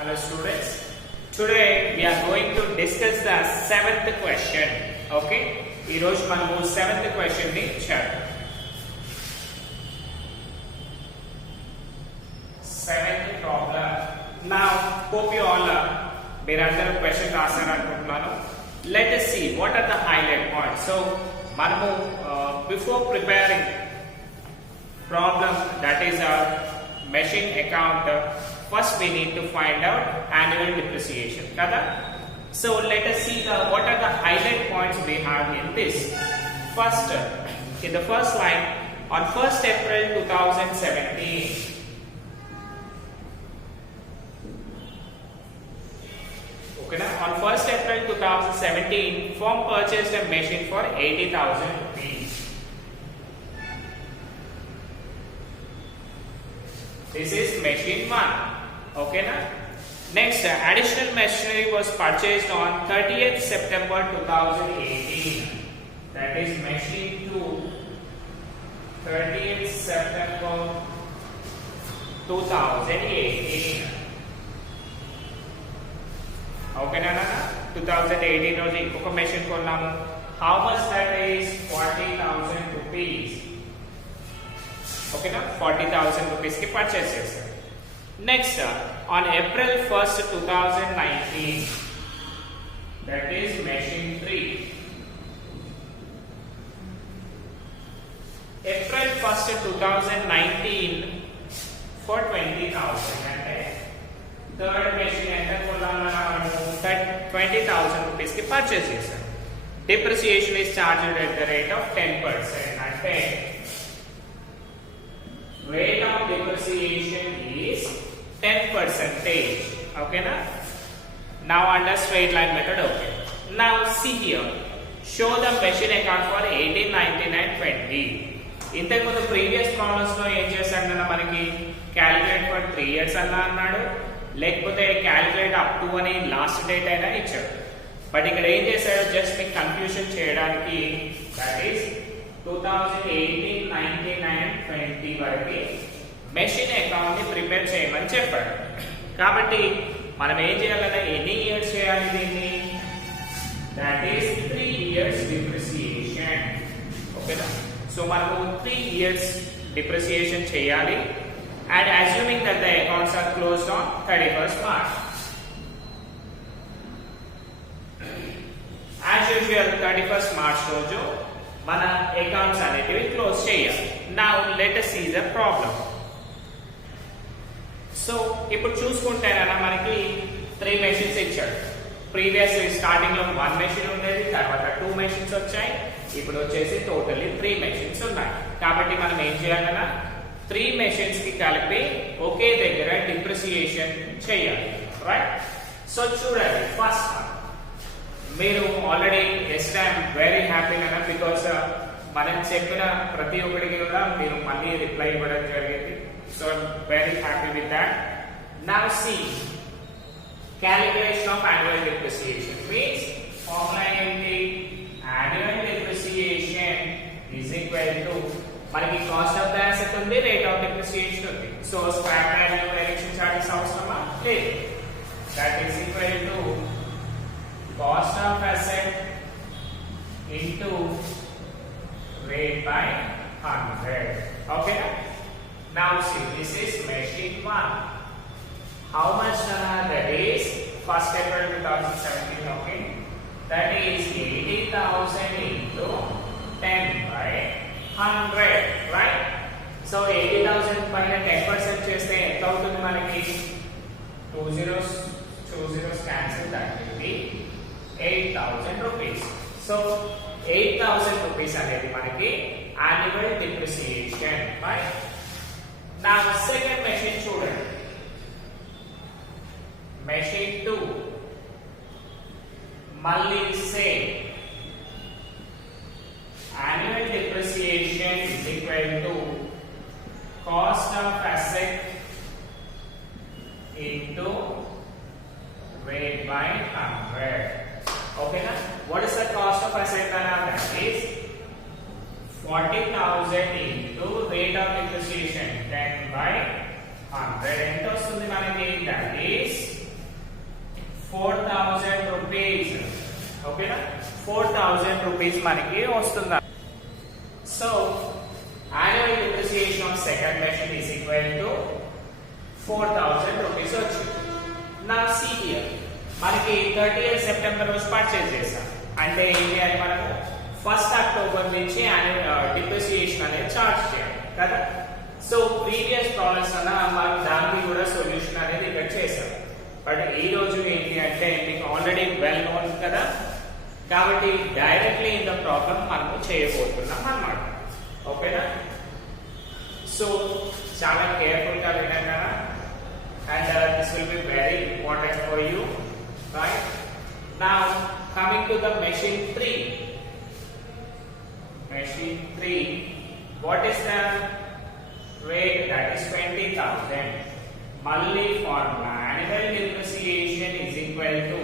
Hello students. Today we are going to discuss the seventh question. Okay? ఈ రోజు మనము seventh question ని చేద్దాం. Seventh problem. Now hope you all మీరందరూ question రాశారు అనుకుంటున్నాను. Let us see what are the highlight points. So మనము before preparing problem, that is our machine account, first we need to find out annual depreciation kada. So let us see what are the highlight points we have in this. First, in the first line, on 1st April 2017, okay na, on 1st April 2017 firm purchased a machine for 80,000 rupees. This is machine 1. Okay na? Next, additional machinery was purchased on 30th September 2018. That is machine 2. 30th September 2018. Okay na? 2018 రోజు ఇంకొక machine కొన్నాము. How much that is? 40,000 rupees. Okay na? 40,000 rupees ki purchase చేశారు. Next, on April 1st 2019, that is machine 3. April 1st 2019 for 20,000, అంటే third machine ఎంత కొన్నాము? 20,000 rupees ki purchase చేశారు. Depreciation is charged at the rate of 10%, అంటే rate of depreciation is 10%. Okay na? Now under straight line method. Okay. Now see here. Show the machine account for 18, 19 and 20. ఇంతకు ముందు previous problems లో ఏం చేశాడన్నా మనకి calculate for 3 years అన్నా అన్నాడు, లేకపోతే క్యాలిక్యులేట్ అప్ టు అని లాస్ట్ డేట్ అయినా ఇచ్చాడు. బట్ ఇక్కడ ఏం చేశాడు, జస్ట్ మీకు కన్ఫ్యూషన్ చేయడానికి, దట్ ఈస్ 2018, 19 and 20 వరకు మెషిన్ అకౌంట్ ని ప్రిపేర్ చేయమని చెప్పాడు. కాబట్టి మనం ఏం చేయాలన్నా ఎన్ని ఇయర్స్ చేయాలి దీన్ని? That is 3 years depreciation. ఓకేనా? సో మనము 3 years డిప్రిసియేషన్ చేయాలి. And assuming that the accounts are closed on 31st March. As usual 31st March రోజు మన అకౌంట్స్ అనేటివి క్లోజ్ చేయాలి. Now let us see the problem. So ఇప్పుడు చూసుకుంటేనా మనకి 3 machines ఇచ్చాడు. ప్రీవియస్ స్టార్టింగ్ లో 1 machine ఉండేది, తర్వాత 2 machines వచ్చాయి, ఇప్పుడు వచ్చేసి టోటల్లీ 3 machines ఉన్నాయి. కాబట్టి మనం ఏం చేయాలన్నా 3 machines కి కలిపి ఒకే దగ్గర డిప్రిసియేషన్ చేయాలి. రైట్? సో చూడండి, ఫస్ట్ మీరు already yes I'm very happy అన్న, బికాస్ మనం చెప్పిన ప్రతి ఒక్కడికి కూడా మీరు మళ్ళీ రిప్లై ఇవ్వడం జరిగింది. So I'm very happy with that. Now see calculation of annual depreciation means formula ఏంటి? Annual depreciation is equal to మనకి కాస్ట్ ఆఫ్ ద అసెట్ ఉంది, రేట్ ఆఫ్ డిప్రిసియేషన్ ఉంది. So scrap value, erection charges అవసరమా? లేదు. That is equal to cost of asset into rate by 100. Okay? Now see, this is machine 1. How much that is? 1st April 2017. Okay? That is 80,000 into 10 by 100. Right? So 80,000 పైన 10% చేస్తే ఎంత అవుతుంది మనకి? 2 zeros cancel, that will be 8,000 rupees. So 8,000 rupees అనేది మనకి annual depreciation. Right? Now second machine చూడండి, machine 2 మళ్ళీ same. Annual depreciation is equal to cost of asset into rate by 100. Okay na? What is the cost of asset? That is 40,000 into rate of depreciation 10 by 100. ఎంత వస్తుంది మనకి? That is 4,000 rupees. ఓకేనా 4,000 rupees మనకి వస్తుంది. So annual depreciation of second machine is equal to 4,000 rupees వచ్చింది. Now see here, మనకి 30th September రోజు పర్చేజ్ చేసాం అంటే ఏం చేయాలి మనము 1st October నుంచి డిప్రిసియేషన్ అనేది చార్జ్ చేయాలి కదా. సో ప్రీవియస్ ప్రాబ్లమ్స్ అన్న మనం దానికి కూడా సొల్యూషన్ అనేది ఇక్కడ చేసాం. బట్ ఈ రోజు ఏంటి అంటే మీకు ఆల్రెడీ వెల్ నోన్ కదా, కాబట్టి డైరెక్ట్లీ ఇన్ ద ప్రాబ్లం మనము చేయబోతున్నాం అన్నమాట. ఓకేనా? సో చాలా కేర్ఫుల్ గా వినండి కదా, and this will be very important for you, right? Now coming to the machine 3. Machine 3, what is the rate? That is 20,000. Malli formula, annual depreciation is equal to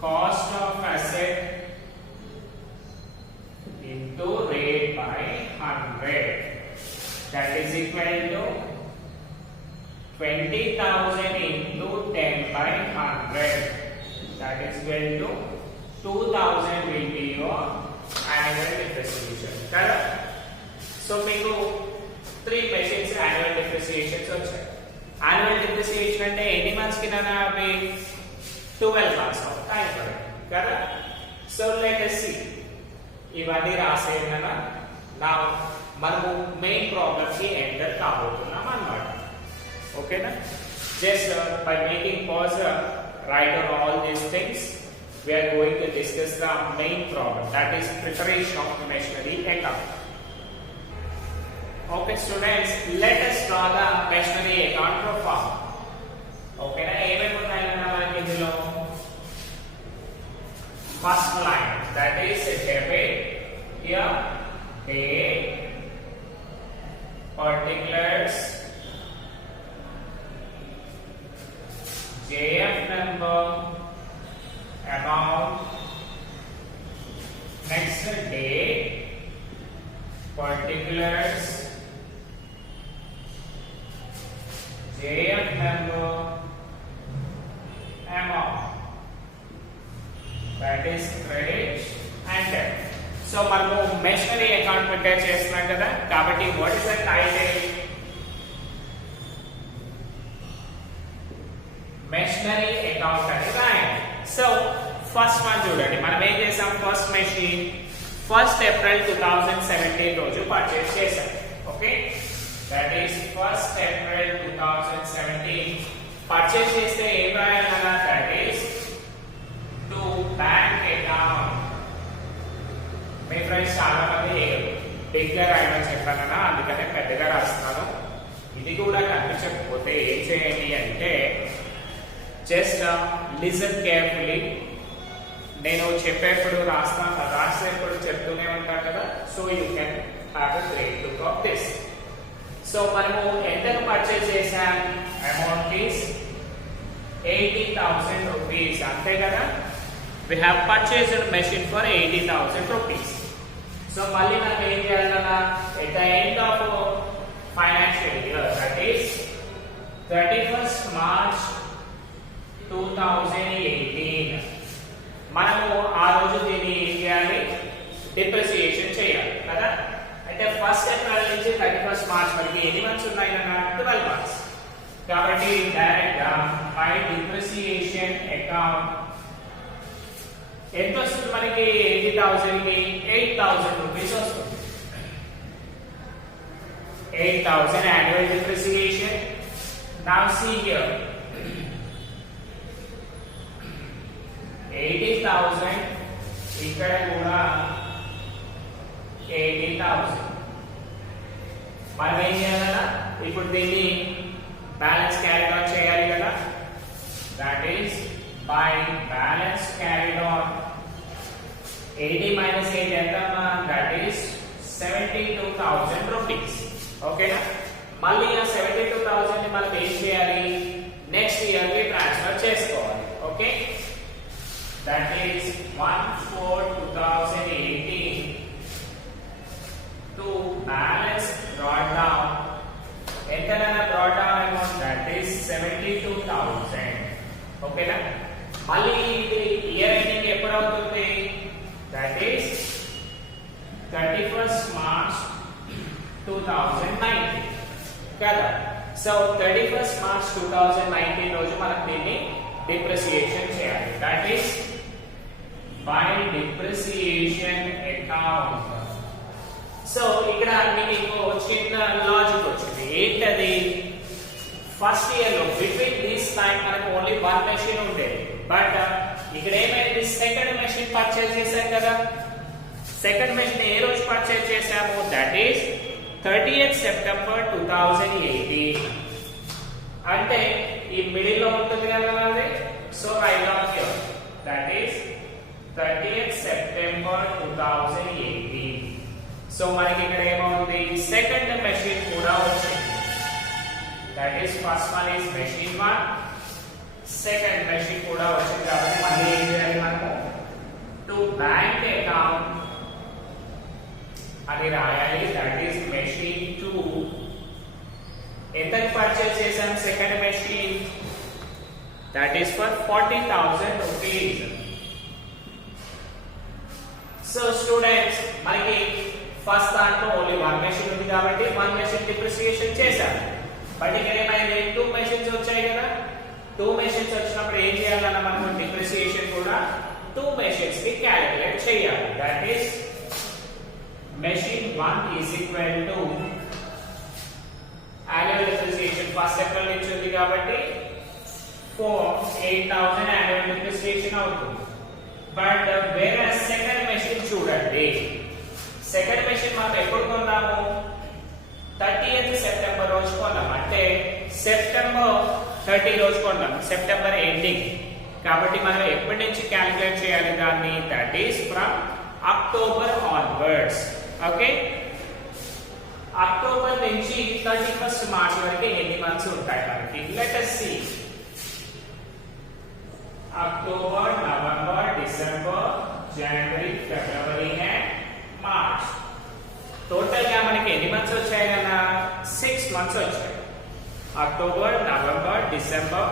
cost of asset into rate by 100. That is equal to 20,000 into 10 by 100. That is equal to 2,000 will be your annual depreciation. Correct? So మీకు 3 machines annual depreciations వచ్చాయి. Annual depreciation అంటే ఎన్ని మంత్స్ కి నానా అవి 12 months of time పడుతుంది కదా. So let us see, ఇవన్నీ రాసేయనా. నా మనము మెయిన్ ప్రాబ్లమ్ కి ఎంటర్ కాబోతున్నాం అన్నమాట. ఓకేనా? Just by making pause write down all these things. We are going to discuss the main problem, that is preparation of machinery account. Okay students, let us draw the machinery account profile. Okay na, ఏమేమి ఉన్నాయన్నా మనకి ఇందులో first line, that is debit, here date, particulars, JF number, amount, next date, particulars, JF number, amount, that is credit and debt. So మనము machinery account prepare చేస్తున్నాం కదా, కాబట్టి what is the title? Machinery account అని రాయండి. So first one చూడండి, మనం ఏం చేసాం, ఫస్ట్ మెషిన్ 1st April 2017 రోజు పర్చేస్ చేసాం. Okay, that is 1st April 2017 purchase చేస్తే ఏం రాయాలన్నా, that is to bank account. మీ ఫ్రెండ్స్ చాలా మంది బిగ్ గా రాయమని చెప్పానన్నా, అందుకనే పెద్దగా రాస్తున్నాను. ఇది కూడా కనిపించకపోతే ఏం చేయండి అంటే, జస్ట్ లిసన్ కేర్ఫుల్లీ. నేను చెప్పేప్పుడు రాసేప్పుడు చెప్తూనే ఉంటాను కదా, so you can have a great look of this. So మనము ఎంతకు పర్చేస్ చేసాం, అమౌంట్ ఈస్ 80,000 rupees, అంతే కదా. We have purchased machine for 80,000 rupees. So మళ్ళీ నాకు ఏం చేయాలన్నా, at the end of financial year, that is 31st March 2018, మనము ఆ రోజు దీన్ని ఏం చేయాలి, డిప్రిసియేషన్ చేయాలి కదా. అంటే 1st April నుంచి 31st March వరకు ఎన్ని మంత్స్ ఉన్నాయి అన్న, 12 months. కాబట్టి డైరెక్ట్ గా బై డిప్రిసియేషన్ అకౌంట్ ఎంత వస్తుంది మనకి, 80,000 కి 8,000 rupees వస్తుంది. 8,000 annual depreciation. Now see here, 80,000 ఇక్కడ కూడా 80,000. మనం ఏం చేయాలన్నా, ఇప్పుడు దీన్ని బ్యాలెన్స్ క్యారీ ఆన్ చేయాలి కదా. That is by balance carry on 80 minus 8 ఎంత, దట్ ఈస్ 72,000 rupees. ఓకేనా? మళ్ళీ ఆ 72,000 ని మనం ఏం చేయాలి, నెక్స్ట్ ఇయర్ కి ట్రాన్స్ఫర్ చేసుకోవాలి. Okay, that is 1/4/2018 to balance brought down. Entana brought down amount, that is 72,000. Okay na? మళ్ళీ ఇది ఇయర్ ఎండింగ్ ఎప్పుడు అవుతుంది? దట్ ఈస్ 31st March 2019 కదా. సో 31st March 2019 రోజు మనం దీన్ని డిప్రిసియేషన్ చేయాలి. That is by depreciation account. So ఇక్కడ మీకు చిన్న లాజిక్ వచ్చింది. ఏంటది? ఫస్ట్ ఇయర్ లో బిట్వీన్ దిస్ టైం మనకు ఓన్లీ వన్ మెషిన్ ఉండేది. బట్ ఇక్కడ ఏమైంది? సెకండ్ మెషిన్ పర్చేజ్ చేశాం కదా. సెకండ్ మెషిన్ ఏ రోజు పర్చేజ్ చేశాము? That is 30th September 2018. అంటే ఈ మిడిల్ లో ఉంటుంది కదా మనది. So right of here that is 30th September 2018. సో మనకి ఇక్కడ ఏమవుతుంది? సెకండ్ మెషిన్ కూడా వచ్చింది. That is first one is machine 1, second machine కూడా వచ్చింది. కాబట్టి మళ్ళీ ఏం చేయాలి మనము? టు బ్యాంక్ అకౌంట్ అని రాయాలి. That is machine 2. ఎంతకి పర్చేస్ చేసాం second machine? That is for 40,000 rupees. So students మనకి ఫస్ట్ దాంట్లో ఓన్లీ వన్ మెషిన్ ఉంది కాబట్టి వన్ మెషిన్ డిప్రిసియేషన్ చేశాం. బట్ ఇక్కడ ఏమైంది? 2 మెషిన్స్ వచ్చాయి కదా. 2 మెషిన్స్ వచ్చినప్పుడు ఏం చేయాలన్నా మనం డిప్రిసియేషన్ కూడా 2 మెషిన్స్ కి క్యాలిక్యులేట్ చేయాలి. That is machine 1 is equal to annual depreciation first April నుంచి ఉంది కాబట్టి 8,000 annual depreciation అవుతుంది. బట్ వేరే సెకండ్ మెషిన్ చూడండి. సెకండ్ మెషిన్ మనం ఎప్పుడు కొన్నాము? 30th September రోజు కొన్నాం. అంటే సెప్టెంబర్ 30 రోజు కొన్నాం, సెప్టెంబర్ ఎండింగ్. కాబట్టి మనం ఎప్పటి నుంచి క్యాలిక్యులేట్ చేయాలి దాన్ని? That is from October onwards. Okay, October నుంచి 31st March వరకు ఎన్ని మంత్స్ ఉంటాయి మనకి? Let us see. October, November, December, January, February and March. Total గా మనకి ఎన్ని మంత్స్ వచ్చాయి కదా? 6 మంత్స్ వచ్చాయి. October, November, December,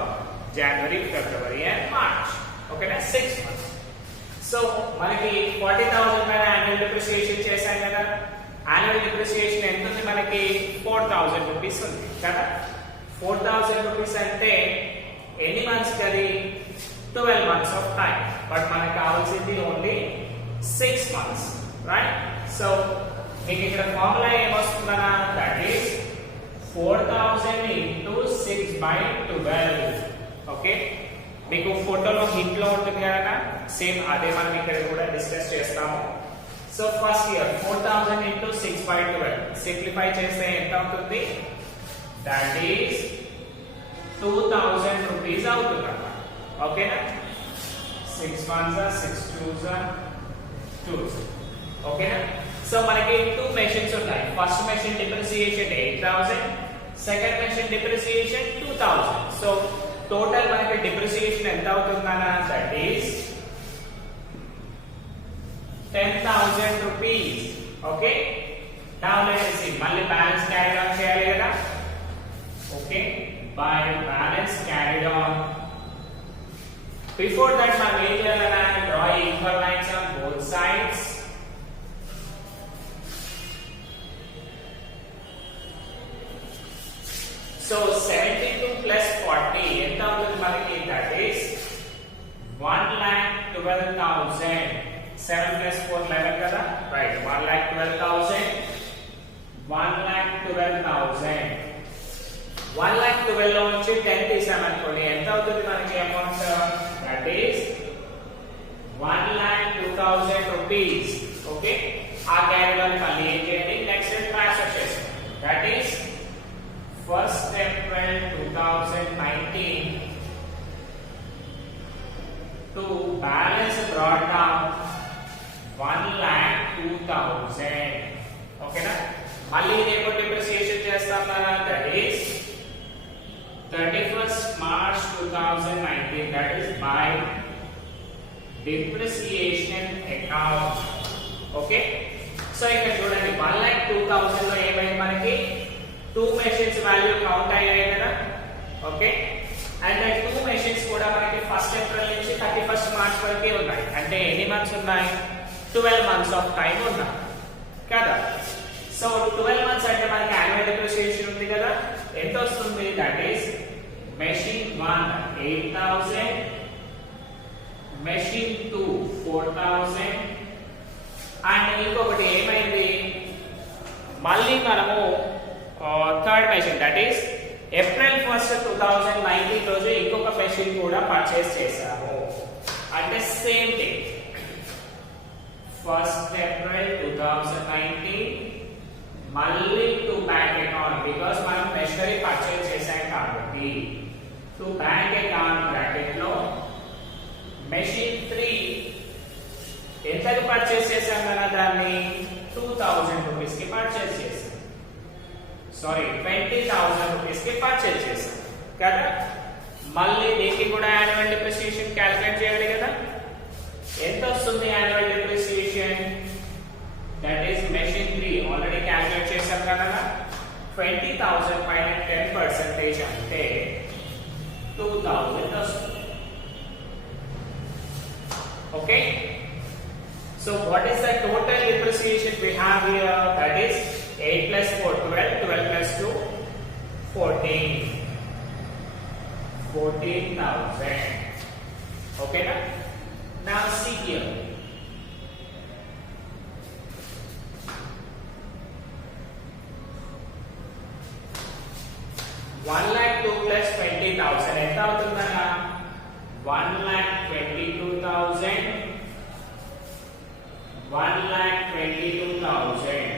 January, February and March. ఓకేనా? 6 మంత్స్. సో మనకి 40,000 పైన యాన్యువల్ డిప్రిసియేషన్ చేశాం కదా. యాన్యువల్ డిప్రిసియేషన్ ఎంత ఉంది మనకి? 4,000 రూపీస్ ఉంది కదా. 4,000 రూపీస్ అంటే ఎన్ని మంత్స్ కది? 12 months of time. బట్ మనకు కావాల్సింది ఓన్లీ 6 months, రైట్? సో మీకు ఇక్కడ ఫార్ములా ఏమొస్తుందన్నా? That is 4,000 into 6/12. ఓకే, మీకు ఫోటోలో హింట్ లో ఉంటుంది కదా, సేమ్ అదే మనం ఇక్కడ కూడా డిస్కస్ చేస్తాము. సో ఫస్ట్ ఇయర్ 4,000 into 6/12 సింప్లిఫై చేస్తే ఎంత అవుతుంది? దట్ ఈస్ 2,000 రూపీస్ అవుతుంది. ఓకేనా? 6 1s are 6 2s are 2s. ఓకేనా? సో మనకి 2 మెషిన్స్ ఉన్నాయి. First machine depreciation 8,000, second machine depreciation 2,000. So total మనకి డిప్రిసియేషన్ ఎంత అవుతుందన్నా? That is 10,000 rupees. Okay, now let us see. మళ్ళీ బ్యాలెన్స్ క్యారీ ఆన్ చేయాలి కదా. Okay, by balance carried on. Before that, మనం ఏం చేయాలన్నా? draw equal lines on both sides. So 72 plus 40 ఎంత అవుతుంది మనకి? that is 1,12,000. 7 plus 4 11 కదా, right? 1,12,000. 1,12,000. 1,12,000 లో నుంచి 10 తీసామనుకోండి ఎంత అవుతుంది మనకి amount? that is 1,02,000 rupees. Okay, ఆ క్యారీ ఆన్ మళ్ళీ ఏం చేయాలి? నెక్స్ట్ ట్రాన్స్ఫర్ చేస్తాం. that is 1st April 2019 to balance brought down 1,02,000. ఓకేనా? మళ్ళీ ఇదేమో డిప్రిసియేషన్ చేస్తాం కదా. that is 31st March 2019. that is by depreciation account. Okay, so ఇక్కడ చూడండి 1,02,000 లో ఏమైంది మనకి? 2 మెషిన్స్ వాల్యూ కౌంట్ అయ్యాయి కదా. ఓకే, అండ్ 2 మెషిన్స్ కూడా మనకి 1st April నుంచి 31st మార్చ్ వరకే ఉన్నాయి. అంటే ఎన్ని మంత్స్ ఉన్నాయి? 12 మంత్స్ ఆఫ్ టైం ఉన్నాయి కదా. సో 12 మంత్స్ అంటే మనకి యాన్యువల్ డిప్రిసియేషన్ ఉంది కదా. ఎంత వస్తుంది? దట్ ఈస్ మెషిన్ 1 8000, మెషిన్ 2 4000 అండ్ ఇంకొకటి ఏమైంది? మళ్ళీ మనము third machine that is April 1, 2019 రోజు ఇంకొక మెషిన్ కూడా పర్చేస్ చేశాము. అంటే సేమ్ థింగ్ 1st April 2019 మళ్ళీ టు బ్యాంక్ అకౌంట్ బికాస్ మనం మెషినరీ పర్చేస్ చేశాం కాబట్టి టు బ్యాంక్ అకౌంట్ బ్రాకెట్ లో మెషిన్ 3 ఎంతకు పర్చేస్ చేశాం కదా, దాన్ని 2000 రూపీస్ కి పర్చేస్ చేశాం. సారీ 20,000 రూపీస్ కి పర్చేస్ చేశాం కదా. మళ్ళీ దీనికి కూడా యాన్యువల్ డిప్రిసియేషన్ క్యాలిక్యులేట్ చేయాలి కదా. ఎంత వస్తుంది annual depreciation? That is machine 3 already calculate చేశాం కదా. 20,000 పైన 10% అంటే 2,000 వస్తుంది. Okay. So what is the total depreciation we have here? That is 8 plus 4 12, 12 plus 2 14, 14,000. Okay na? Now see here. One lakh 2 plus 20,000. ఎంత అవుతుందన్నా? 1,22,000. 1,22,000.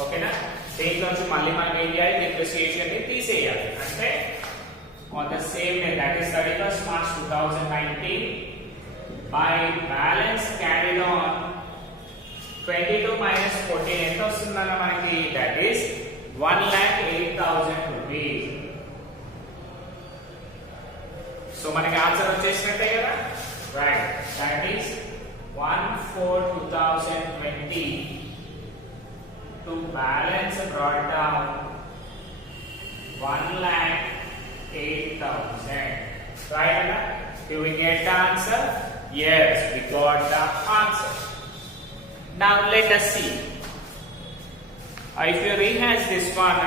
ఓకేనా? దీంట్లోంచి మళ్ళీ మనం ఏం చేయాలి? డిప్రిసియేషన్ ని తీసేయాలి. అంటే on the same day that is 31st March 2019 by balance carried on 22 minus 14 ఎంత వస్తుందన్న మనకి? that is 1,08,000 rupees. సో మనకి ఆన్సర్ వచ్చేసినట్టే కదా. Right. that is 1/4/2020 to balance brought down 1,08,000. Right enough? Do we get the answer? Yes, we got the answer. Now let us see. If you rehash this one,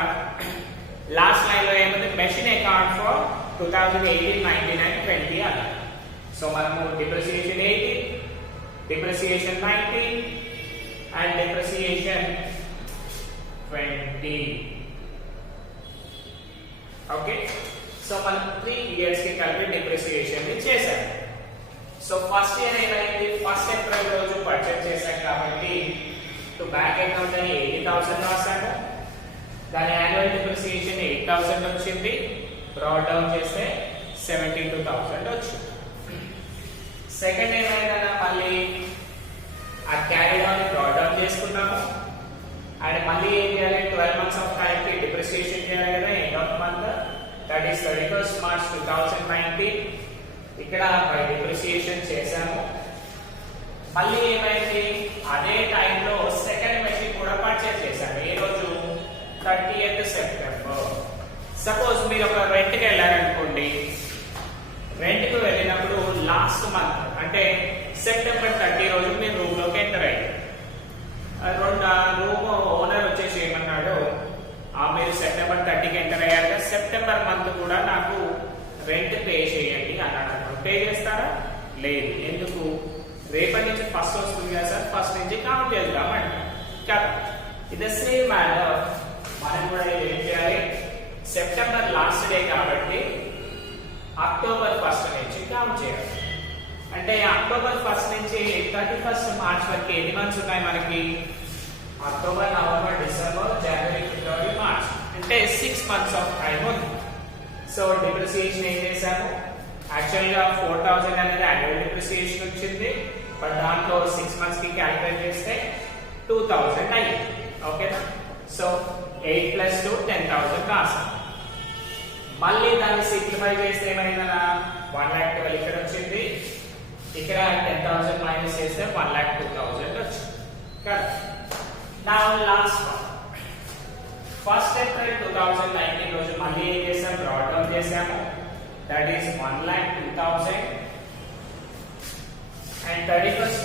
last line lo em machine account for 2018, 19 and 20 alla. So manamu depreciation 18, depreciation 19 and depreciation 20. Okay, so మనం 3 years కి కలిపి డిప్రిసియేషన్ ని చేశాం. So first year ఏమైంది? 1st April రోజు పర్చేస్ చేశాం కాబట్టి to bank account అని 80,000 రాసాము. దాని యాన్యువల్ డిప్రిసియేషన్ 8,000 వచ్చింది. బ్రాట్ డౌన్ చేస్తే 72,000 వచ్చింది. సెకండ్ ఏమైందన్నా మళ్ళీ ఆ క్యారీ డౌన్ బ్రాట్ డౌన్ చేసుకున్నాము. అండ్ మళ్ళీ ఏం చేయాలి? 12 months ఆఫ్ టైం కి డిప్రిసియేషన్ చేయాలి కదా. End of month that is 31st March 2019 ఇక్కడ బై డిప్రిసియేషన్ చేశాము. మళ్ళీ ఏమైంది? అదే టైంలో సెకండ్ మెషిన్ కూడా పర్చేస్ చేశాము. ఏ రోజు? 30th September. సపోజ్ మీరు ఒక రెంట్ కి వెళ్ళారనుకోండి. రెంట్ కి వెళ్ళినప్పుడు లాస్ట్ మంత్ అంటే సెప్టెంబర్ 30 రోజు మీరు రూమ్ లోకి ఎంటర్ అయ్యారు. రూమ్ ఓనర్ వచ్చేసి ఏమన్నాడు? మీరు సెప్టెంబర్ 30కి ఎంటర్ అయ్యారు కదా, సెప్టెంబర్ మంత్ కూడా నాకు రెంట్ పే చేయండి అన్నాడు. పే చేస్తారా? లేదు. ఎందుకు? రేపటి నుంచి ఫస్ట్ వస్తుంది కదా సార్, ఫస్ట్ నుంచి కౌంట్ చేద్దామంట కదా. ఇది సేమ్ మ్యాటర్ మనం కూడా ఏం చేయాలి? సెప్టెంబర్ లాస్ట్ డే కాబట్టి అక్టోబర్ 1st నుంచి కౌంట్ చేయాలి. అంటే అక్టోబర్ 1st నుంచి 31st మార్చ్ వరకు ఎన్ని మంత్స్ ఉన్నాయి మనకి? అక్టోబర్, నవంబర్, డిసెంబర్, జనవరి, ఫిబ్రవరి, మార్చ్ అంటే 6 months ఆఫ్ టైం ఉంది. సో డిప్రిసియేషన్ ఏం చేశాము? యాక్చువల్ గా 4,000 అనేది యాన్యువల్ డిప్రిసియేషన్ వచ్చింది. బట్ దాంట్లో 6 months కి క్యాలిక్యులేట్ చేస్తే 2,000 అయ్యింది. ఓకేనా? సో 8 plus 2 10,000 రాసాం. మళ్ళీ దాన్ని సింప్లిఫై చేస్తే ఏమైందన్నా? 1,12,000 ఇక్కడ వచ్చింది. ఇక్కడ 10,000 మైనస్ చేస్తే 1,02,000 వచ్చింది కదా. Now last one. 1st April 2019 రోజు మళ్ళీ ఏం చేసాం? బ్రాట్ డౌన్ చేసాము. దట్ ఈస్ 1,02,000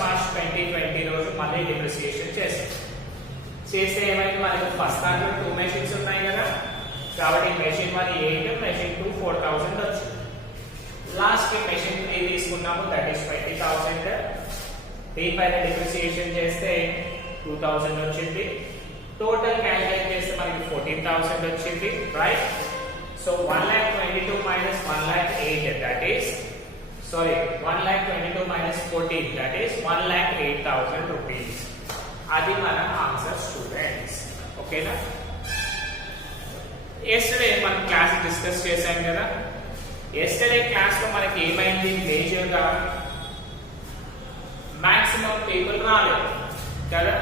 March 2020 రోజు మళ్ళీ డిప్రిసియేషన్ చేస్తాం. చేస్తే ఏమైంది, మనకు ఫస్ట్ దాంట్లో 2 మెషిన్స్ ఉన్నాయి కదా, కాబట్టి మెషిన్ 1 8, మెషిన్ 2 4000 వచ్చింది. లాస్ట్ కి మెషిన్ 3 తీసుకున్నాము, దట్ ఈస్ 20000. దీనిపైన డిప్రిసియేషన్ చేస్తే 2000 వచ్చింది. టోటల్ క్యాలిక్యులేట్ చేస్తే మనకి 14000 వచ్చింది, రైట్? సో 1,22,000 minus 1,08,000, that is 1,22,000 minus 14, that is 1,08,000 rupees. అది మన ఆన్సర్ స్టూడెంట్స్. ఓకేనా? ఎస్టర్డే మనం క్లాస్ డిస్కస్ చేశాం కదా. ఎస్టర్డే క్లాస్ లో మనకి ఏమైంది, మేజర్ గా మాక్సిమం పీపుల్ రాలేదు కదా.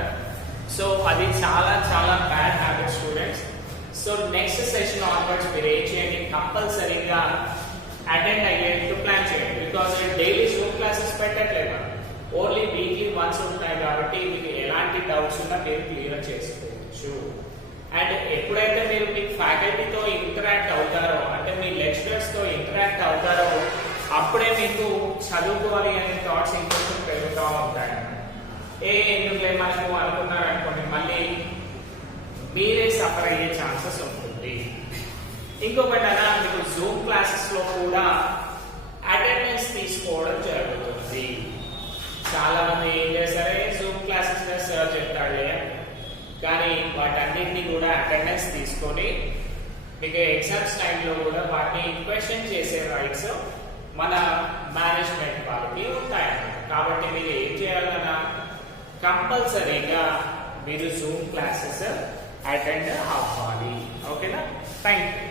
సో అది చాలా చాలా bad habit students. So next session onwards మీరు ఏం చేయండి, కంపల్సరీగా అటెండ్ అయ్యేట్టు ప్లాన్ చేయండి. బికాస్ డైలీ జూమ్ క్లాసెస్ పెట్టట్లేదు, ఓన్లీ వీక్లీ వన్స్ ఉంటాయి కాబట్టి మీకు ఎలాంటి డౌట్స్ ఉన్నా మీరు క్లియర్ చేసుకోవచ్చు. అండ్ ఎప్పుడైతే మీరు మీ ఫ్యాకల్టీతో ఇంటరాక్ట్ అవుతారో, అంటే మీ లెక్చరర్స్ తో ఇంటరాక్ట్ అవుతారో, అప్పుడే మీకు చదువుకోవాలి అనే థాట్స్ ఇంకొంచెం పెరుగుతూ ఉంటాయి. ఎందుకులే మనకు అనుకున్నారు అనుకోండి, మళ్ళీ మీరే సఫర్ అయ్యే ఛాన్సెస్ ఉంటుంది. ఇంకొకటి అలా మీకు జూమ్ క్లాసెస్ లో కూడా అటెండెన్స్ తీసుకోవడం జరుగుతుంది. చాలా మంది ఏం చేస్తారే, జూమ్ క్లాసెస్ లో సర్చ్ చేస్తాడే, కానీ వాటన్నిటిని కూడా అటెండెన్స్ తీసుకొని మీకు ఎగ్జామ్స్ టైంలో కూడా వాటిని క్వశ్చన్ చేసే రైట్స్ మన మేనేజ్మెంట్ వాళ్ళకి ఉంటాయి. కాబట్టి మీరు ఏం చేయాలన్నా కంపల్సరీగా మీరు జూమ్ క్లాసెస్ అటెండ్ అవ్వాలి. ఓకేనా? Thank you.